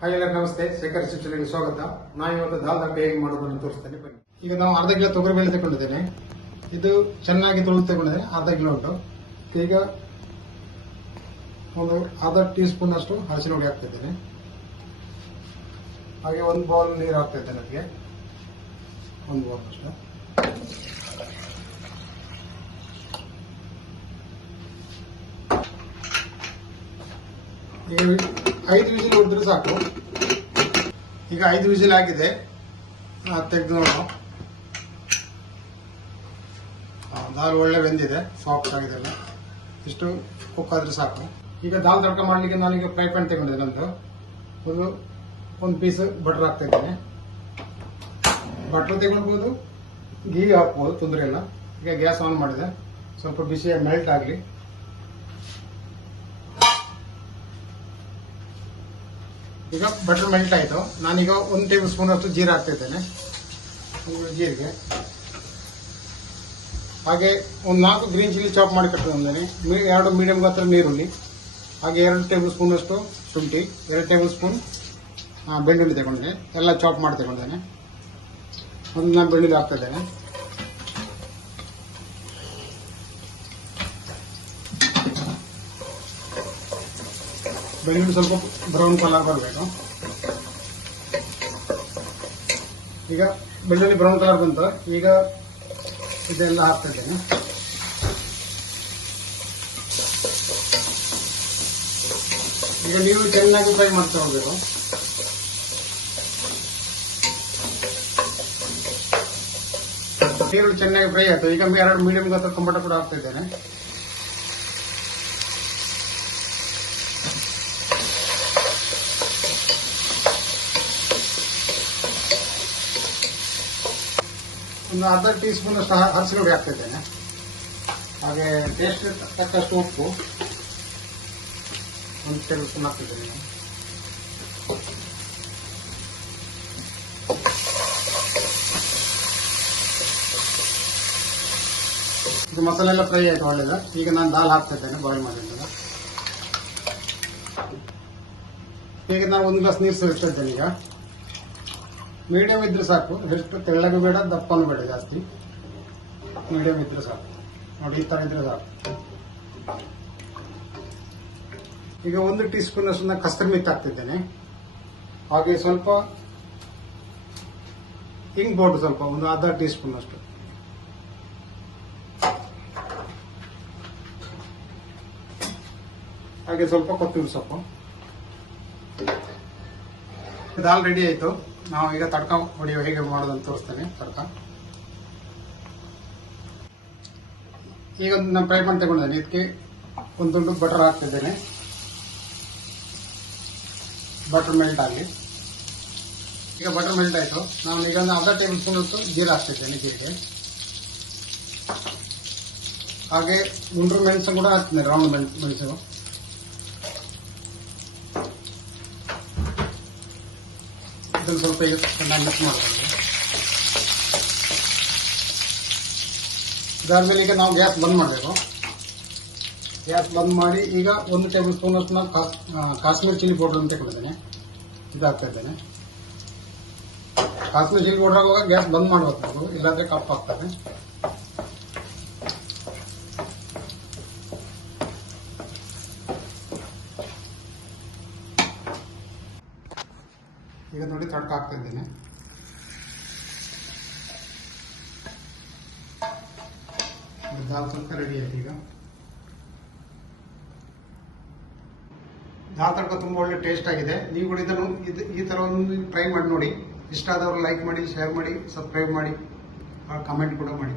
Hi ಎಲ್ಲರಿಗೂ ನಮಸ್ತೆ. Shekhar recipe ಸ್ವಾಗತ. ನಾನು ಇವತ್ತು ದಾಲ್ ತಡ್ಕ ಹೇಗೆ ಮಾಡೋದನ್ನು ತೋರಿಸ್ತೇನೆ ಬನ್ನಿ. ಈಗ ನಾವು ಅರ್ಧ ಕಿಲೋ ತೊಗರಿಬೇಳೆ ತಗೊಂಡಿದ್ದೇನೆ. ಇದು ಚೆನ್ನಾಗಿ ತೊಳೆದು ತಗೊಂಡಿದ್ದೇನೆ, ಅರ್ಧ ಕಿಲೋ ಉಂಟು. ಈಗ ಒಂದು ಅರ್ಧ ಟೀ ಸ್ಪೂನ್ ಅಷ್ಟು ಅರಿಶಿನ ಹುಡಿ ಹಾಕ್ತಾ ಇದ್ದೇನೆ. ಹಾಗೆ ಒಂದು ಬೌಲ್ ನೀರು ಹಾಕ್ತಾ ಇದ್ದೇನೆ. ಅದಕ್ಕೆ ಒಂದು ಬೌಲ್ ಅಷ್ಟು. ಈಗ 5 ವಿಸಿಲ್ ಹೊಡೆದ್ರೆ ಸಾಕು. ಈಗ 5 ವಿಸಿಲ್ ಆಗಿದೆ, ತೆಗೆದು ನೋಡು. ದಾಲ್ ಒಳ್ಳೆ ಬೆಂದಿದೆ, ಸಾಫ್ಟ್ ಆಗಿದೆ. ಇಷ್ಟು ಕುಕ್ ಆದ್ರೆ ಸಾಕು. ಈಗ ದಾಲ್ ತಡ್ಕ ಮಾಡಲಿಕ್ಕೆ ನಾನೀಗ ಫ್ರೈ ಪ್ಯಾನ್ ತಗೊಂಡಿದ್ದೆ. ನಂದು ಒಂದು ಪೀಸ್ ಬಟರ್ ಹಾಕ್ತಾ ಇದ್ದೇನೆ. ಬಟರ್ ತಗೊಳ್ಬೋದು, ಗೀ ಹಾಕ್ಬೋದು, ತೊಂದರೆ ಇಲ್ಲ. ಈಗ ಗ್ಯಾಸ್ ಆನ್ ಮಾಡಿದೆ, ಸ್ವಲ್ಪ ಬಿಸಿ ಮೆಲ್ಟ್ ಆಗಲಿ. ಈಗ ಬಟರ್ ಮೆಲ್ಟ್ ಆಯಿತು. ನಾನೀಗ 1 ಟೇಬಲ್ ಸ್ಪೂನ್ ಅಷ್ಟು ಜೀರಿಗೆ ಹಾಕ್ತಾ ಇದ್ದೇನೆ. ಜೀರಿಗೆ ಹಾಗೆ ಒಂದು 4 ಗ್ರೀನ್ ಚಿಲ್ಲಿ ಚಾಪ್ ಮಾಡಿ ಕಟ್ಟಿದ್ದೇನೆ. 2 ಮೀಡಿಯಂ ಗಾತ್ರ ನೀರುಳ್ಳಿ, ಹಾಗೆ 2 ಟೇಬಲ್ ಸ್ಪೂನ್ ಅಷ್ಟು ಶುಂಠಿ, 2 ಟೇಬಲ್ ಸ್ಪೂನ್ ಬೆಳ್ಳುಳ್ಳಿ ತಗೊಂಡೆ, ಎಲ್ಲ ಚಾಪ್ ಮಾಡಿ ತಗೊಂಡೇನೆ. ನಾನು ಬೆಳ್ಳುಳ್ಳಿ ಹಾಕ್ತಾ ಇದ್ದೇನೆ. ಬೆಳ್ಳುಳ್ಳಿ ಸ್ವಲ್ಪ ಬ್ರೌನ್ ಕಲರ್ ಬರಬೇಕು. ಈಗ ಬೆಳ್ಳುಳ್ಳಿ ಬ್ರೌನ್ ಕಲರ್ ಬಂತು. ಈಗ ಇದೆಲ್ಲ ಹಾಕ್ತಾ ಇದ್ದೇನೆ. ಈಗ ನೀವು ಚೆನ್ನಾಗಿ ಫ್ರೈ ಮಾಡ್ತಾ ಹೋಗ್ಬೇಕು. ಈರುಳ್ಳಿ ಚೆನ್ನಾಗಿ ಫ್ರೈ ಆಯ್ತು. ಈಗ 2 ಮೀಡಿಯಂ ಗಾತ್ರ ಟೊಮೆಟೊ ಕೂಡ ಹಾಕ್ತಾ ಇದ್ದೇನೆ. ಒಂದು ಅರ್ಧ ಟೀ ಸ್ಪೂನ್ ಅಷ್ಟು ಅರಿಶಿನ ಹುಡಿ ಹಾಕ್ತಾ ಇದ್ದೇನೆ. ಹಾಗೆ ಟೇಸ್ಟ್ ತಕ್ಕಷ್ಟು ಉಪ್ಪು 1 ಟೇಬಲ್ ಸ್ಪೂನ್ ಹಾಕ್ತಿದ್ದೇನೆ. ಇದು ಮಸಾಲೆ ಎಲ್ಲ ಫ್ರೈ ಆಯ್ತು ಒಳ್ಳೆಯದು. ಈಗ ನಾನು ದಾಲ್ ಹಾಕ್ತಾ ಇದ್ದೇನೆ, ಬಾಯ್ಲ್ ಮಾಡಿದ್ದಾಗ. ಈಗ ನಾನು 1 ಗ್ಲಾಸ್ ನೀರು ಸೇರಿಸ್ತಾ ಇದ್ದೇನೆ. ಈಗ ಮೀಡಿಯಂ ಇದ್ರೆ ಸಾಕು, ಎಷ್ಟು ತೆಳ್ಳಗೂ ಬೇಡ, ದಪ್ಪನೂ ಬೇಡ ಜಾಸ್ತಿ. ಮೀಡಿಯಂ ಇದ್ರೆ ಸಾಕು ನೋಡಿ, ಈ ತರ ಇದ್ರೆ ಸಾಕು. ಈಗ 1 ಟೀ ಸ್ಪೂನ್ ಅಷ್ಟು ಕಸ್ತೂರಿ ಮೆಥಿ ಹಾಕ್ತಿದ್ದೇನೆ. ಹಾಗೆ ಸ್ವಲ್ಪ ಹಿಂಗ್ ಪೌಡರ್ ಸ್ವಲ್ಪ ಒಂದು ಅರ್ಧ ಟೀ ಸ್ಪೂನ್ ಅಷ್ಟು. ಹಾಗೆ ಸ್ವಲ್ಪ ಕೊತ್ತಂಬರಿ ಸೊಪ್ಪು. ದಾಲ್ ರೆಡಿ ಆಯ್ತು. ನಾವು ಈಗ ತಡ್ಕ ಹೊಡಿಯೋ ಹೇಗೆ ಮಾಡೋದಂತ ತೋರಿಸ್ತೇನೆ. ತಡ್ಕ ಈಗ ನಾನು ಫ್ರೈ ಮಾಡಿ ತಗೊಂಡಿದ್ದೇನೆ. ಇದಕ್ಕೆ 1 ತುಂಡು ಬಟರ್ ಹಾಕ್ತಿದ್ದೇನೆ. ಬಟರ್ ಮೆಲ್ಟ್ ಆಗಲಿ. ಈಗ ಬಟರ್ ಮೆಲ್ಟ್ ಆಯಿತು. ನಾನು ಈಗ ಒಂದು ಅರ್ಧ ಟೇಬಲ್ ಸ್ಪೂನ್ ಹೊತ್ತು ಜೀರಿಗೆ ಹಾಕ್ತಿದ್ದೇನೆ. ಜೀರಿಗೆ ಹಾಗೆ ಗುಂಡ್ರು ಮೆಣಸು ಕೂಡ ಹಾಕ್ತಿದ್ದೇನೆ, ರೌಂಡ್ ಮೆಣಸು. ಇದನ್ನು ಸ್ವಲ್ಪ ಈಗ ಚೆನ್ನಾಗಿ ಮಿಕ್ಸ್ ಮಾಡ್ಕೊಂಡು, ಇದಾದ್ಮೇಲೆ ಈಗ ನಾವು ಗ್ಯಾಸ್ ಬಂದ್ ಮಾಡಬೇಕು. ಗ್ಯಾಸ್ ಬಂದ್ ಮಾಡಿ ಈಗ 1 ಟೇಬಲ್ ಸ್ಪೂನ್ ಅಷ್ಟು ನಾವು ಕಾಶ್ಮೀರಿ ಚಿಲ್ಲಿ ಪೌಡರ್ ಅಂತ ತಗೊಂಡಿದ್ದೇನೆ. ಇದು ಹಾಕ್ತಾ ಇದ್ದೇನೆ. ಕಾಶ್ಮೀರಿ ಚಿಲ್ಲಿ ಪೌಡರ್ ಆಗುವಾಗ ಗ್ಯಾಸ್ ಬಂದ್ ಮಾಡಬೇಕು ನಾವು, ಇಲ್ಲಾಂದ್ರೆ ಕಪ್ ಆಗ್ತದೆ. ಈಗ ನೋಡಿ ತಡ್ಕ ಹಾಕ್ತಾ ಇದ್ದೇನೆ. ದಾಲ್ ಸ್ವಲ್ಪ ರೆಡಿ ಆಯ್ತು. ಈಗ ದಾಲ್ ತಡ್ಕ ತುಂಬಾ ಒಳ್ಳೆ ಟೇಸ್ಟ್ ಆಗಿದೆ. ನೀವು ಕೂಡ ಇದನ್ನು ಈ ತರ ಒಂದು ಟ್ರೈ ಮಾಡಿ ನೋಡಿ. ಇಷ್ಟ ಆದವರು ಲೈಕ್ ಮಾಡಿ, ಶೇರ್ ಮಾಡಿ, ಸಬ್ಸ್ಕ್ರೈಬ್ ಮಾಡಿ, ಕಮೆಂಟ್ ಕೂಡ ಮಾಡಿ.